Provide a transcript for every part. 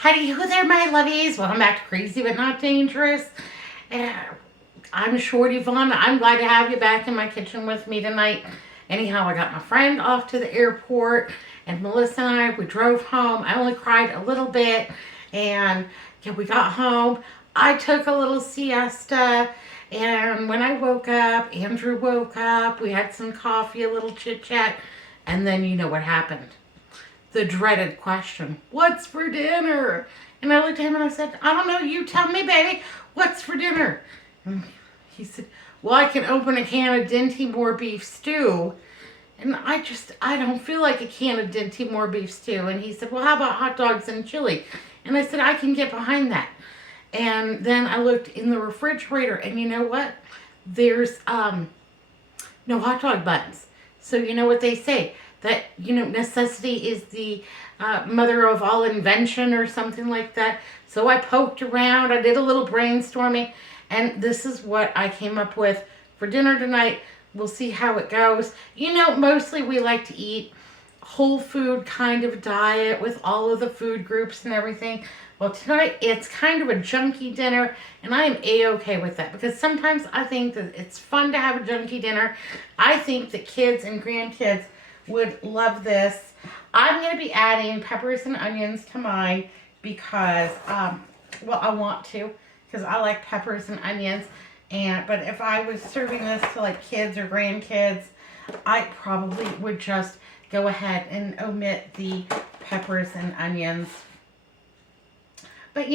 Howdy ho there, my lovies. Welcome back to Crazy But Not Dangerous. Uh, I'm Shorty Vaughn. I'm glad to have you back in my kitchen with me tonight. Anyhow, I got my friend off to the airport, and Melissa and we drove home. I only cried a little bit, and yeah, we got home. I took a little siesta, and when I woke up, Andrew woke up. We had some coffee, a little chit chat, and then you know what happened. The dreaded question, what's for dinner? And I looked at him and I said, I don't know, you tell me, baby, what's for dinner? And he said, well, I can open a can of Dinty Moore Beef Stew. And I don't feel like a can of Dinty Moore Beef Stew. And he said, well, how about hot dogs and chili? And I said, I can get behind that. And then I looked in the refrigerator, and you know what? There's no hot dog buns. So you know what they say? That, necessity is the mother of all invention or something like that. So I poked around, I did a little brainstorming, and this is what I came up with for dinner tonight. We'll see how it goes. Mostly we like to eat whole food kind of diet with all of the food groups and everything. Well, tonight it's kind of a junky dinner, and I am A-okay with that because sometimes I think that it's fun to have a junky dinner. I think that kids and grandkids would love this. I'm going to be adding peppers and onions to mine because, I want to because I like peppers and onions. But if I was serving this to like kids or grandkids, I probably would just go ahead and omit the peppers and onions. But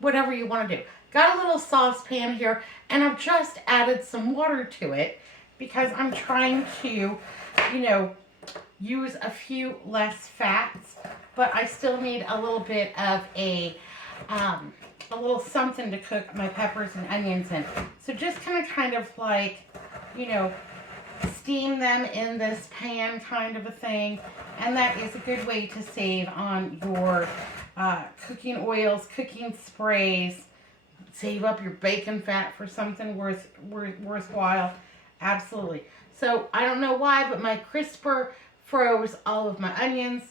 whatever you want to do. Got a little saucepan here, and I've just added some water to it because I'm trying to, use a few less fats, but I still need a little bit of a little something to cook my peppers and onions in. So just kind of like, steam them in this pan kind of a thing. And that is a good way to save on your cooking oils, cooking sprays. Save up your bacon fat for something worthwhile. Absolutely. So I don't know why, but my crisper froze all of my onions.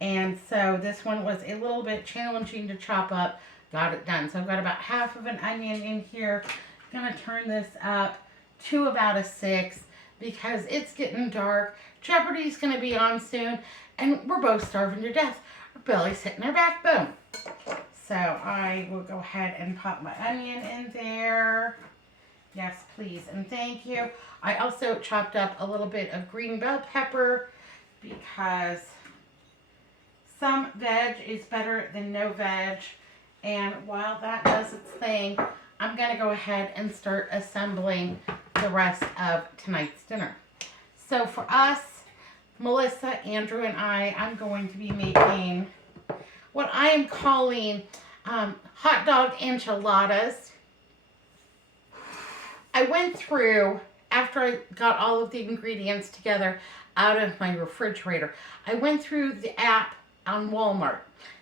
And so this one was a little bit challenging to chop up. Got it done. So I've got about half of an onion in here. I'm going to turn this up to about a 6 because it's getting dark. Jeopardy's going to be on soon. And we're both starving to death. Our belly's hitting our backbone. So I will go ahead and pop my onion in there. Yes, please, and thank you. I also chopped up a little bit of green bell pepper because some veg is better than no veg. And while that does its thing, I'm going to go ahead and start assembling the rest of tonight's dinner. So for us, Melissa, Andrew, and I'm going to be making what I am calling hot dog enchiladas. I went through, after I got all of the ingredients together out of my refrigerator, I went through the app on Walmart.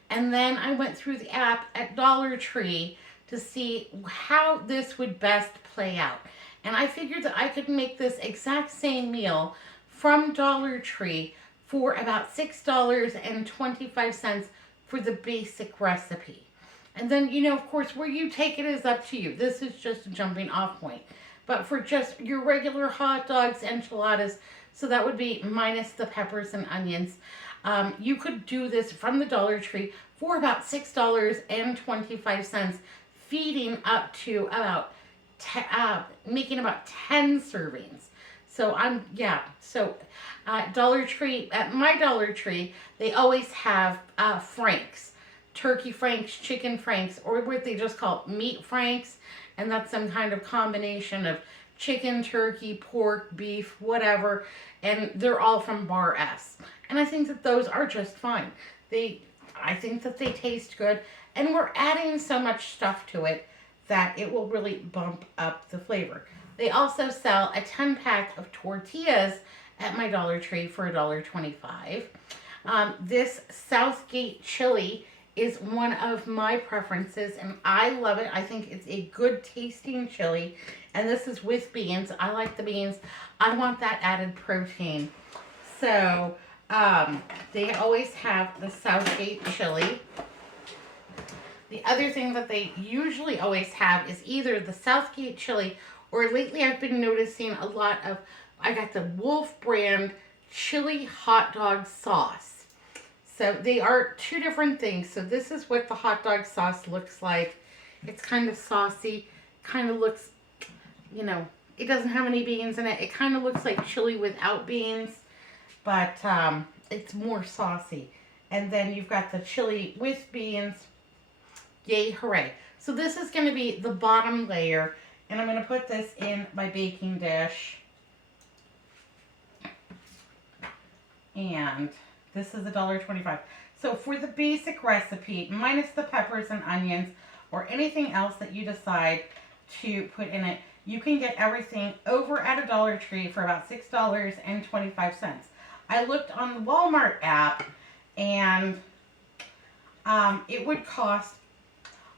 And then I went through the app at Dollar Tree to see how this would best play out. And I figured that I could make this exact same meal from Dollar Tree for about $6.25 for the basic recipe. And then, of course, where you take it is up to you. This is just a jumping off point. But for just your regular hot dogs, enchiladas, so that would be minus the peppers and onions, you could do this from the Dollar Tree for about $6.25, feeding up to about, making about 10 servings. So Dollar Tree, at my Dollar Tree, they always have franks. Turkey franks, chicken franks, or what they just call meat franks. And that's some kind of combination of chicken, turkey, pork, beef, whatever. And they're all from Bar S. And I think that those are just fine. I think that they taste good. And we're adding so much stuff to it that it will really bump up the flavor. They also sell a 10-pack of tortillas at my Dollar Tree for $1.25. This Southgate chili is one of my preferences, and I love it. I think it's a good tasting chili, and this is with beans. I like the beans. I want that added protein. So they always have the Southgate chili. The other thing that they usually always have is either the Southgate chili, or lately I've been noticing a lot of, I got the Wolf brand chili hot dog sauce. So they are two different things. So this is what the hot dog sauce looks like. It's kind of saucy, kind of looks, you know, it doesn't have any beans in it. It kind of looks like chili without beans, but it's more saucy. And then you've got the chili with beans. Yay, hooray. So this is going to be the bottom layer, and I'm going to put this in my baking dish. And this is $1.25. So for the basic recipe, minus the peppers and onions or anything else that you decide to put in it, you can get everything over at a Dollar Tree for about $6.25. I looked on the Walmart app, and it would cost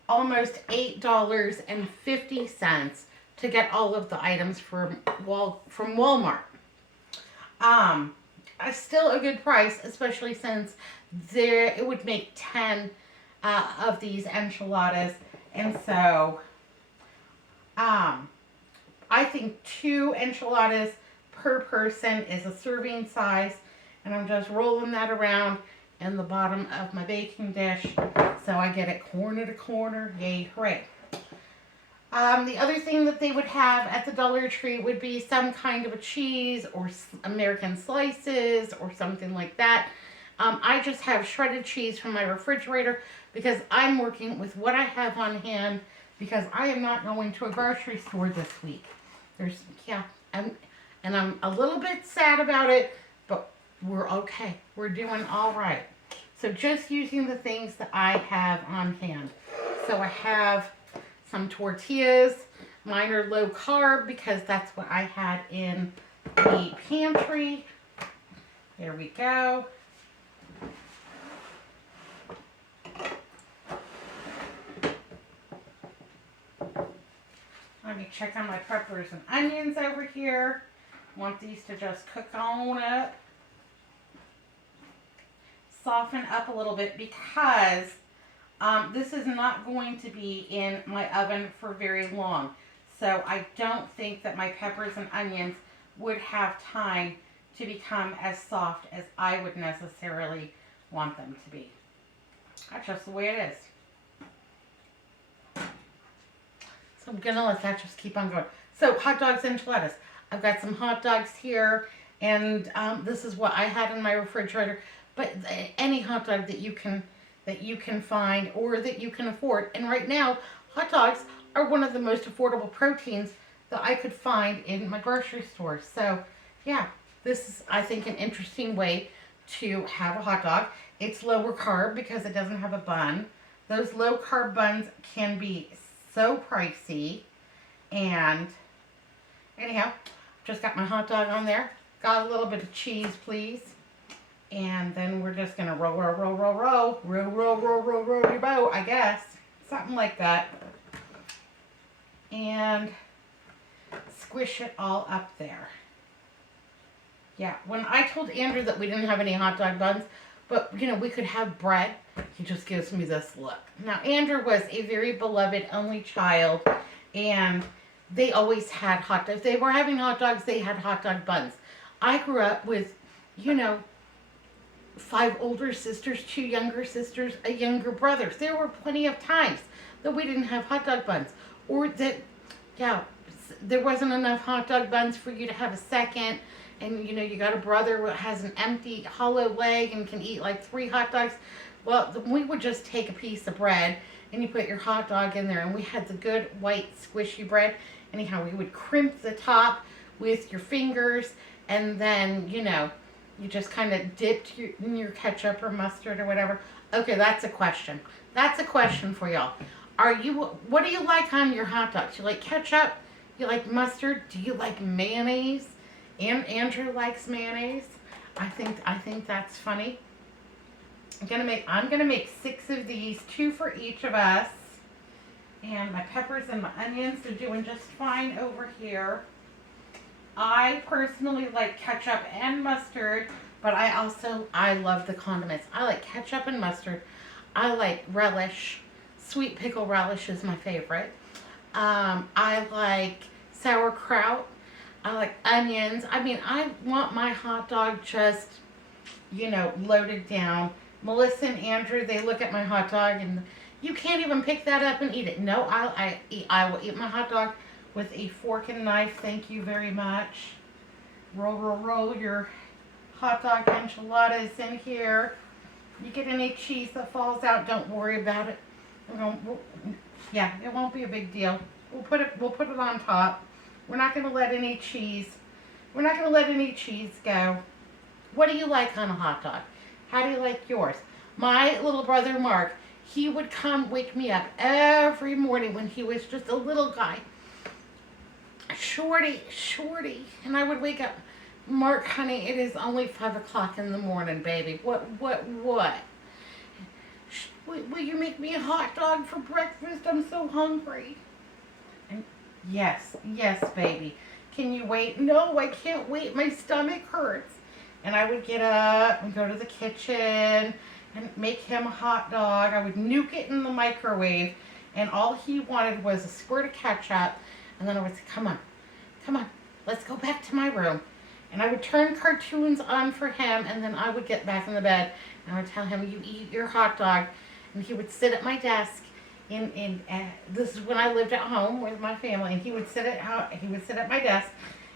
almost $8.50 to get all of the items from Walmart. Still a good price, especially since it would make 10 of these enchiladas, and so I think 2 enchiladas per person is a serving size, and I'm just rolling that around in the bottom of my baking dish so I get it corner to corner. Yay, hooray. The other thing that they would have at the Dollar Tree would be some kind of a cheese or American slices or something like that. I just have shredded cheese from my refrigerator because I'm working with what I have on hand, because I am not going to a grocery store this week. And I'm a little bit sad about it, but we're okay. We're doing all right. So just using the things that I have on hand. So I have some tortillas. Mine are low carb because that's what I had in the pantry. There we go. Let me check on my peppers and onions over here. Want these to just cook on up. Soften up a little bit because this is not going to be in my oven for very long. So I don't think that my peppers and onions would have time to become as soft as I would necessarily want them to be. That's just the way it is. So I'm going to let that just keep on going. So hot dogs, enchiladas. I've got some hot dogs here, and this is what I had in my refrigerator. But any hot dog that you can find or that you can afford. And right now, hot dogs are one of the most affordable proteins that I could find in my grocery store. So yeah, this is, I think, an interesting way to have a hot dog. It's lower carb because it doesn't have a bun. Those low carb buns can be so pricey. And anyhow, just got my hot dog on there. Got a little bit of cheese, please. And then we're just gonna roll your boat, I guess. Something like that. And squish it all up there. Yeah, when I told Andrew that we didn't have any hot dog buns, but you know, we could have bread, he just gives me this look. Now, Andrew was a very beloved only child, and they always had hot dogs. If they were having hot dogs, they had hot dog buns. I grew up with, you know, 5 older sisters, 2 younger sisters, a younger brother. There were plenty of times that we didn't have hot dog buns, or that, yeah, there wasn't enough hot dog buns for you to have a second, and you know, you got a brother who has an empty hollow leg and can eat like 3 hot dogs. Well, we would just take a piece of bread and you put your hot dog in there, and we had the good white squishy bread. Anyhow, we would crimp the top with your fingers, and then, you know, you just kind of dipped in your ketchup or mustard or whatever. Okay, that's a question. That's a question for y'all. What do you like on your hot dogs? You like ketchup? You like mustard? Do you like mayonnaise? And Andrew likes mayonnaise. I think that's funny. I'm gonna make 6 of these, 2 for each of us. And my peppers and my onions are doing just fine over here. I personally like ketchup and mustard, but I love the condiments. I like ketchup and mustard. I like relish, Sweet pickle relish is my favorite. I like sauerkraut. I like onions. I mean, I want my hot dog just, loaded down. Melissa and Andrew, they look at my hot dog and you can't even pick that up and eat it. No, I will eat my hot dog with a fork and knife. Thank you very much. Roll, roll, roll your hot dog enchiladas in here. You get any cheese that falls out, don't worry about it. Yeah, it won't be a big deal. We'll put it on top. We're not going to let any cheese. We're not going to let any cheese go. What do you like on a hot dog? How do you like yours? My little brother Mark, he would come wake me up every morning when he was just a little guy. Shorty, Shorty. And I would wake up, Mark, honey, it is only 5 o'clock in the morning, baby. What? Will you make me a hot dog for breakfast? I'm so hungry. And yes, baby. Can you wait? No, I can't wait. My stomach hurts. And I would get up and go to the kitchen and make him a hot dog. I would nuke it in the microwave. And all he wanted was a squirt of ketchup. And then I would say, come on, let's go back to my room. And I would turn cartoons on for him. And then I would get back in the bed. And I would tell him, you eat your hot dog. And he would sit at my desk. This is when I lived at home with my family. And he would sit at my desk.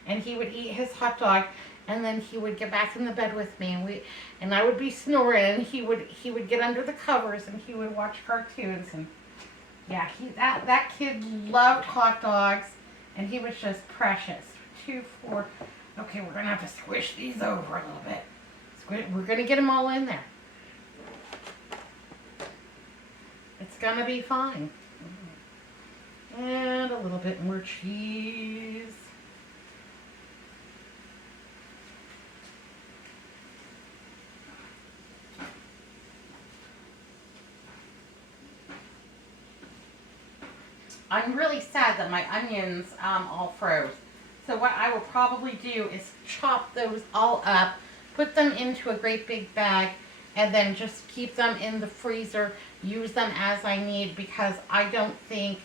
And he would eat his hot dog. And then he would get back in the bed with me, and I would be snoring, and he would get under the covers, and he would watch cartoons, and yeah, that kid loved hot dogs, and he was just precious. 2, 4. Okay, we're gonna have to squish these over a little bit. We're gonna get them all in there. It's gonna be fine. And a little bit more cheese. I'm really sad that my onions all froze. So what I will probably do is chop those all up, put them into a great big bag, and then just keep them in the freezer, use them as I need, because I don't think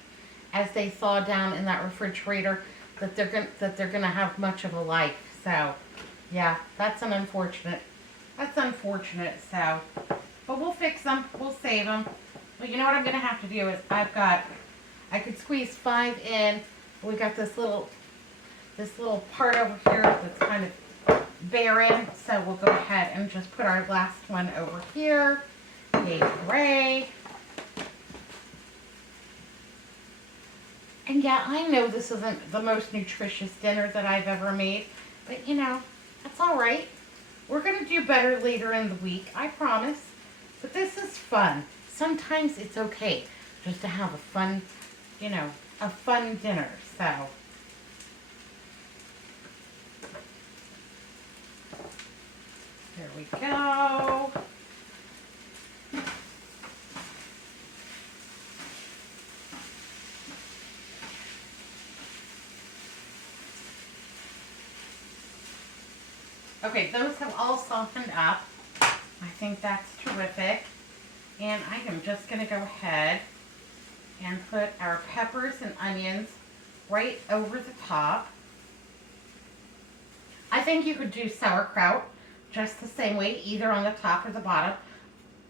as they thaw down in that refrigerator that they're gonna have much of a life. So yeah, that's unfortunate. So, but we'll fix them, we'll save them. But you know what I'm gonna have to do is I could squeeze 5 in. We got this little part over here that's kind of barren. So we'll go ahead and just put our last one over here. Yay, hooray. And yeah, I know this isn't the most nutritious dinner that I've ever made, but that's all right. We're gonna do better later in the week, I promise. But this is fun. Sometimes it's okay just to have a fun dinner, so. There we go. Okay, those have all softened up. I think that's terrific. And I am just going to go ahead and put our peppers and onions right over the top. I think you could do sauerkraut just the same way, either on the top or the bottom.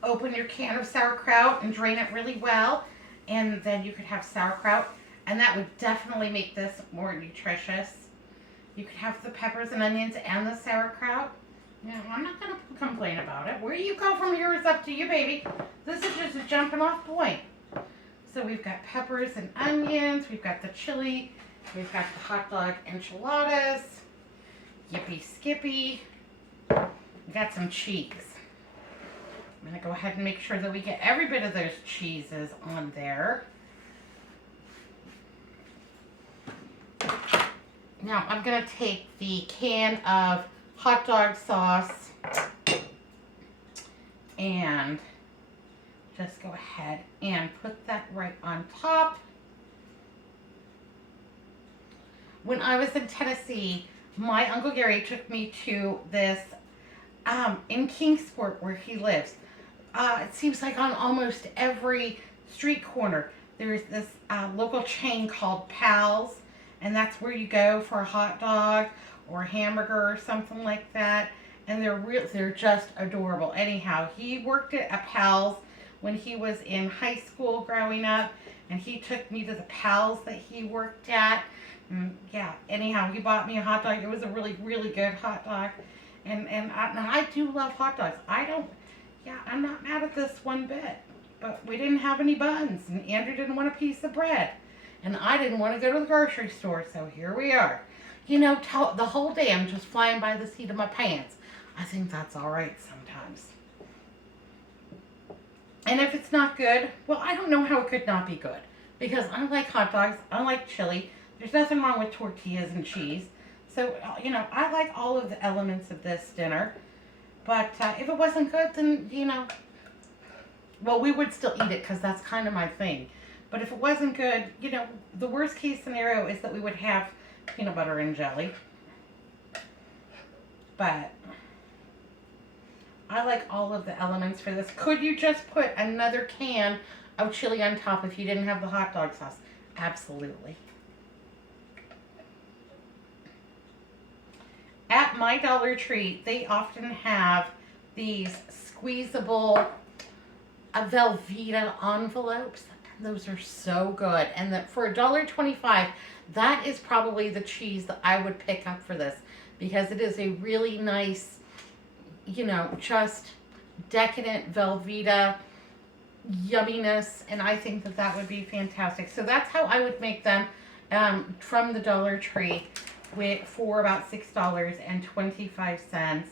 Open your can of sauerkraut and drain it really well, and then you could have sauerkraut, and that would definitely make this more nutritious. You could have the peppers and onions and the sauerkraut. I'm not going to complain about it. Where you go from here is up to you, baby. This is just a jumping off point. So we've got peppers and onions, we've got the chili, we've got the hot dog enchiladas, yippee skippy, we got some cheese. I'm going to go ahead and make sure that we get every bit of those cheeses on there. Now I'm going to take the can of hot dog sauce and just go ahead and put that right on top. When I was in Tennessee, my Uncle Gary took me to this in Kingsport where he lives. It seems like on almost every street corner, there's this local chain called Pal's, and that's where you go for a hot dog or a hamburger or something like that. And they're just adorable. Anyhow, he worked at a Pal's when he was in high school growing up, and he took me to the Pal's that he worked at. Yeah, anyhow, he bought me a hot dog. It was a really, really good hot dog. And I do love hot dogs. I'm not mad at this one bit. But we didn't have any buns, and Andrew didn't want a piece of bread. And I didn't want to go to the grocery store, so here we are. You know, the whole day I'm just flying by the seat of my pants. I think that's all right sometimes. And if it's not good, well, I don't know how it could not be good. Because I like hot dogs, I like chili. There's nothing wrong with tortillas and cheese. So, you know, I like all of the elements of this dinner. But if it wasn't good, then, you know, well, we would still eat it because that's kind of my thing. But if it wasn't good, you know, the worst case scenario is that we would have peanut butter and jelly. But I like all of the elements for this. Could you just put another can of chili on top if you didn't have the hot dog sauce? Absolutely. At my Dollar Tree, they often have these squeezable Velveeta envelopes. Those are so good. And that for $1.25, that is probably the cheese that I would pick up for this, because it is a really nice, you know, just decadent Velveeta yumminess, and I think that that would be fantastic. So that's how I would make them from the Dollar Tree for about $6.25.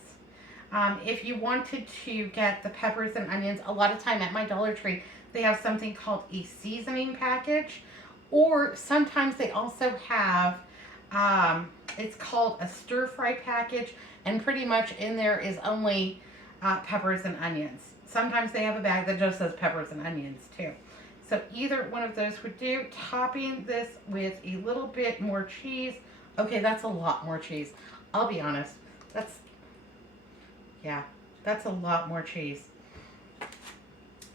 If you wanted to get the peppers and onions, a lot of time at my Dollar Tree, they have something called a seasoning package, or sometimes they also have, it's called a stir fry package, and pretty much in there is only peppers and onions. Sometimes they have a bag that just says peppers and onions too. So either one of those would do. Topping this with a little bit more cheese. Okay, that's a lot more cheese. I'll be honest. That's a lot more cheese.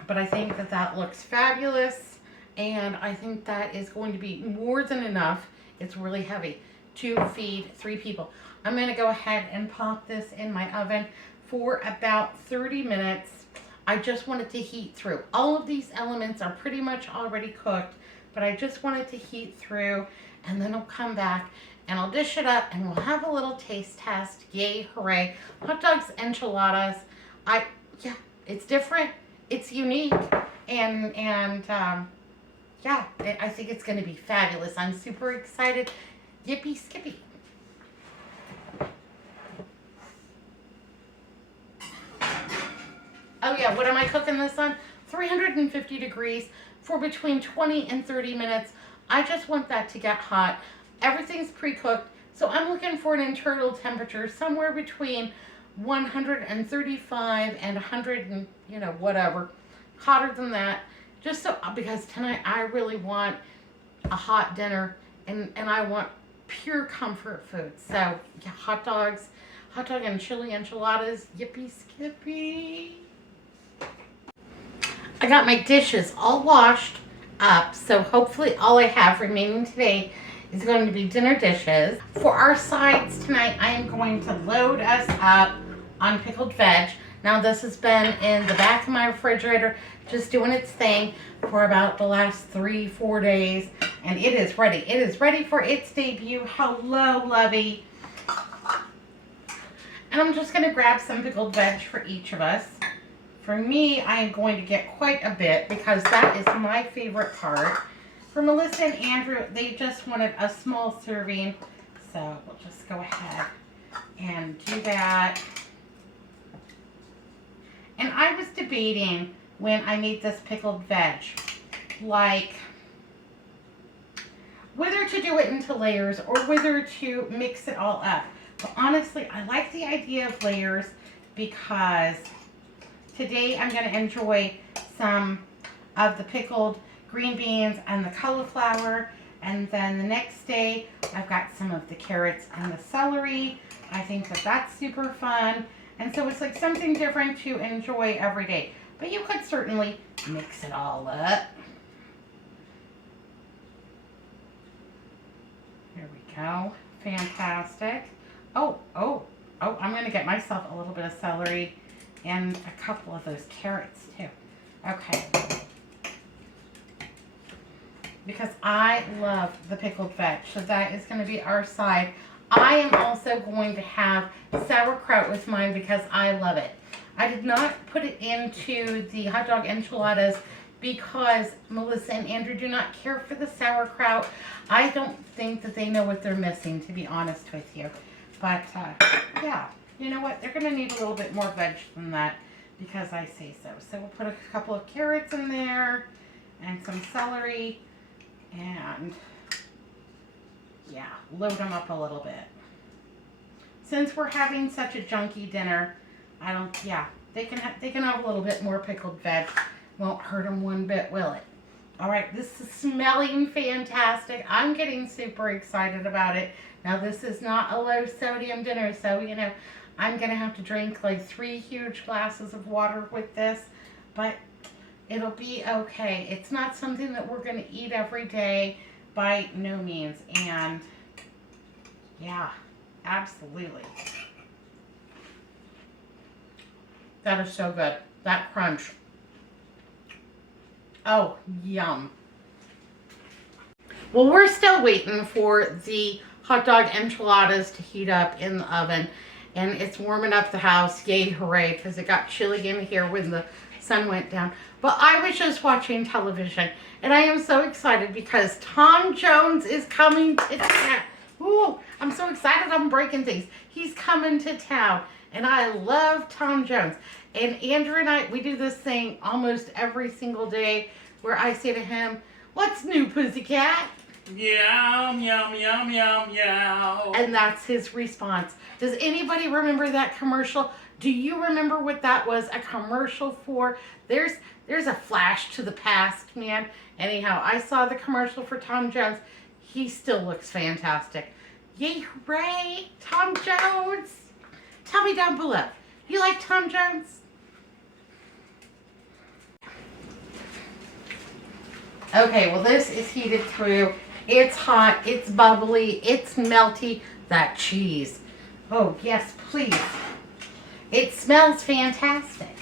But I think that that looks fabulous, and I think that is going to be more than enough. It's really heavy to feed 3 people. I'm going to go ahead and pop this in my oven for about 30 minutes. I just want it to heat through. All of these elements are pretty much already cooked, but I just want it to heat through, and then I'll come back and I'll dish it up and we'll have a little taste test. Yay, hooray. Hot dogs, enchiladas. It's different. It's unique. And I think it's going to be fabulous. I'm super excited. Yippee skippy. Oh yeah, what am I cooking this on? 350 degrees for between 20 and 30 minutes. I just want that to get hot. Everything's pre-cooked, so I'm looking for an internal temperature somewhere between 135 and 100 and, you know, whatever. Hotter than that. Just so, because tonight I really want a hot dinner, and I want pure comfort food. So, yeah, hot dog and chili enchiladas. Yippee skippy. I got my dishes all washed up, so hopefully all I have remaining today is going to be dinner dishes. For our sides tonight, I am going to load us up on pickled veg. Now this has been in the back of my refrigerator, just doing its thing for about the last 3-4 days, and it is ready. It is ready for its debut. Hello, lovey. And I'm just going to grab some pickled veg for each of us. For me, I am going to get quite a bit because that is my favorite part. For Melissa and Andrew, they just wanted a small serving, so we'll just go ahead and do that. And I was debating when I made this pickled veg, like whether to do it into layers or whether to mix it all up. But honestly, I like the idea of layers because today I'm going to enjoy some of the pickled green beans and the cauliflower, and then the next day I've got some of the carrots and the celery. I think that that's super fun, and so it's like something different to enjoy every day. But you could certainly mix it all up. Oh, fantastic. Oh, I'm going to get myself a little bit of celery and a couple of those carrots too. Okay. Because I love the pickled veg, so that is going to be our side. I am also going to have sauerkraut with mine because I love it. I did not put it into the hot dog enchiladas because Melissa and Andrew do not care for the sauerkraut. I don't think that they know what they're missing, to be honest with you. But, yeah, you know what? They're going to need a little bit more veg than that because I say so. So we'll put a couple of carrots in there and some celery and, yeah, load them up a little bit. Since we're having such a junky dinner, they can have a little bit more pickled veg. Won't hurt them one bit, will it? All right, this is smelling fantastic. I'm getting super excited about it. Now, this is not a low sodium dinner, so, you know, I'm going to have to drink like 3 huge glasses of water with this, but it'll be okay. It's not something that we're going to eat every day by no means, and yeah, absolutely. That is so good. That crunch. Oh, yum. Well, we're still waiting for the hot dog enchiladas to heat up in the oven, and it's warming up the house. Yay, hooray, because it got chilly in here when the sun went down. But I was just watching television, and I am so excited because Tom Jones is coming to town. Ooh, I'm so excited I'm breaking things. He's coming to town, and I love Tom Jones. And Andrew and I, we do this thing almost every single day where I say to him, "What's new, pussycat?" Yum, yum, yum, yum, yum. And that's his response. Does anybody remember that commercial? Do you remember what that was a commercial for? There's a flash to the past, man. Anyhow, I saw the commercial for Tom Jones. He still looks fantastic. Yay, hooray, Tom Jones. Tell me down below, you like Tom Jones? Okay, well, this is heated through. It's hot, it's bubbly, it's melty. That cheese. Oh, yes, please. It smells fantastic.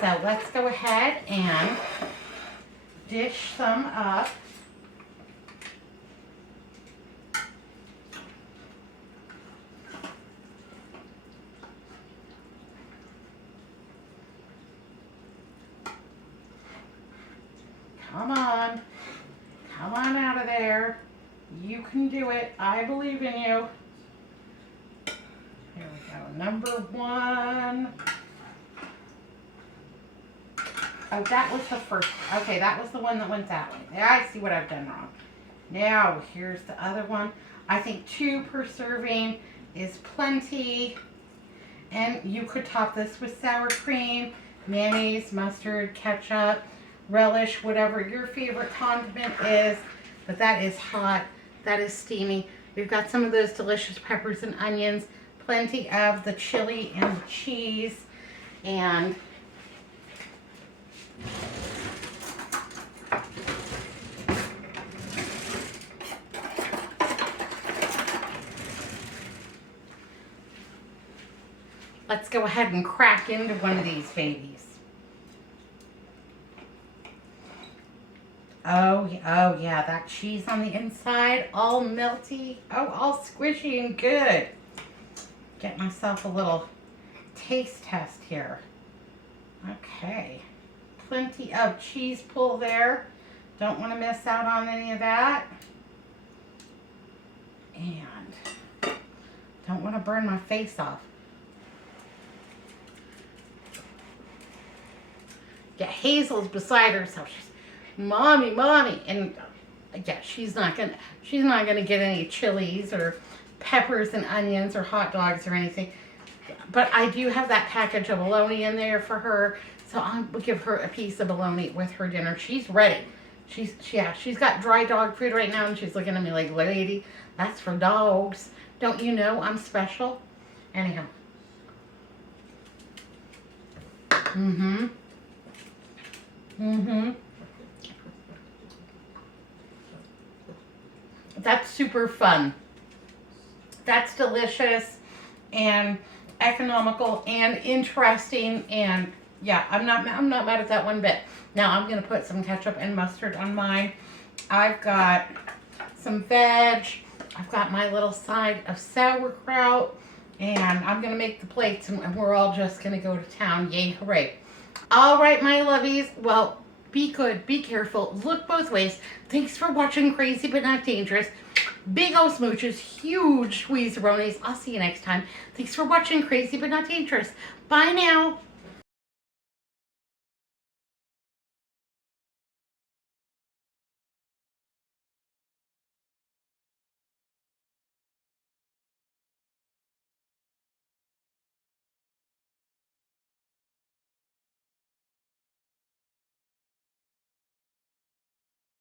So let's go ahead and dish some up. Come on. Come on out of there. You can do it. I believe in you. Here we go. Number 1. Oh, that was the first. Okay, that was the one that went that way. There, I see what I've done wrong. Now, here's the other one. I think 2 per serving is plenty. And you could top this with sour cream, mayonnaise, mustard, ketchup, relish, whatever your favorite condiment is. But that is hot. That is steamy. We've got some of those delicious peppers and onions, plenty of the chili and the cheese, and let's go ahead and crack into one of these babies. Oh yeah, that cheese on the inside, all melty, all squishy and good. Get myself a little taste test here. Okay, plenty of cheese pull there. Don't want to miss out on any of that. And don't want to burn my face off. Yeah, Hazel's beside herself. She's, Mommy, and yeah, she's not gonna get any chilies or peppers and onions or hot dogs or anything. But I do have that package of bologna in there for her, so I will give her a piece of bologna with her dinner. She's ready. She's got dry dog food right now, and she's looking at me like, "Lady, that's for dogs. Don't you know I'm special?" Anyhow. that's super fun. That's delicious and economical and interesting, and yeah, I'm not mad at that one bit. Now I'm gonna put some ketchup and mustard on mine. I've got some veg. I've got my little side of sauerkraut, and I'm gonna make the plates, and we're all just gonna go to town. Yay, hooray! All right, my lovies. Well, be good, be careful, look both ways. Thanks for watching Crazy But Not Dangerous. Big ol' smooches, huge squeeze-a-ronies. I'll see you next time. Thanks for watching Crazy But Not Dangerous. Bye now.